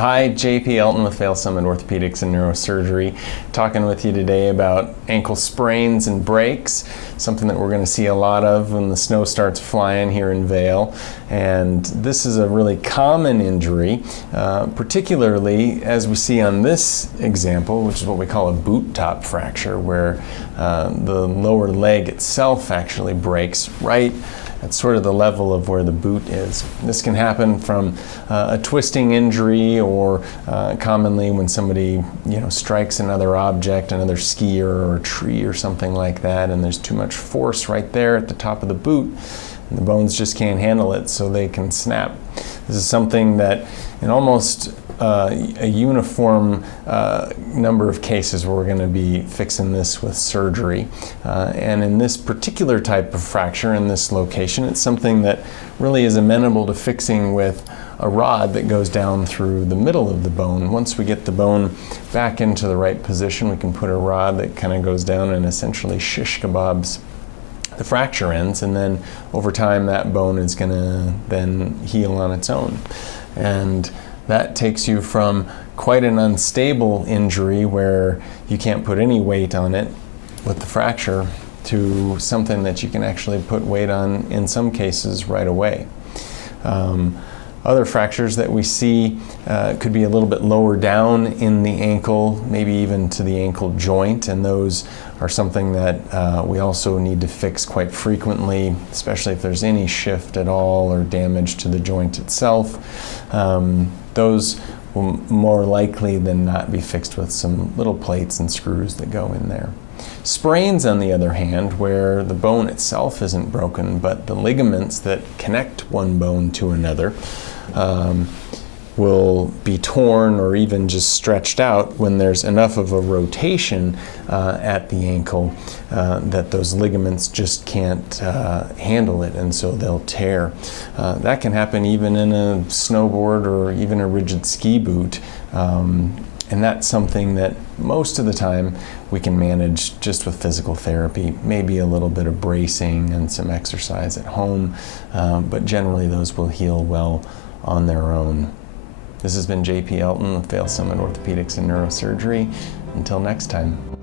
Hi, JP Elton with Vail Summit Orthopedics and Neurosurgery, talking with you today about ankle sprains and breaks, something that we're going to see a lot of when the snow starts flying here in Vail. And this is a really common injury, particularly as we see on this example, which is what we call a boot top fracture, where the lower leg itself actually breaks right at sort of the level of where the boot is. This can happen from a twisting injury, or commonly when somebody strikes another object, another skier or a tree or something like that, and there's too much force right there at the top of the boot, and the bones just can't handle it, so they can snap. This is something that in almost a uniform number of cases where we're going to be fixing this with surgery. And in this particular type of fracture in this location, it's something that really is amenable to fixing with a rod that goes down through the middle of the bone. Once we get the bone back into the right position, we can put a rod that kind of goes down and essentially shish kebabs the fracture ends, and then over time that bone is going to then heal on its own. And that takes you from quite an unstable injury where you can't put any weight on it with the fracture to something that you can actually put weight on in some cases right away. Other fractures that we see could be a little bit lower down in the ankle, maybe even to the ankle joint, and those are something that we also need to fix quite frequently, especially if there's any shift at all or damage to the joint itself. Those will more likely than not be fixed with some little plates and screws that go in there. Sprains, on the other hand, where the bone itself isn't broken, but the ligaments that connect one bone to another will be torn or even just stretched out when there's enough of a rotation at the ankle that those ligaments just can't handle it, and so they'll tear. That can happen even in a snowboard or even a rigid ski boot. And that's something that most of the time we can manage just with physical therapy, maybe a little bit of bracing and some exercise at home, but generally those will heal well on their own. This has been JP Elton with Vail Summit Orthopedics and Neurosurgery. Until next time.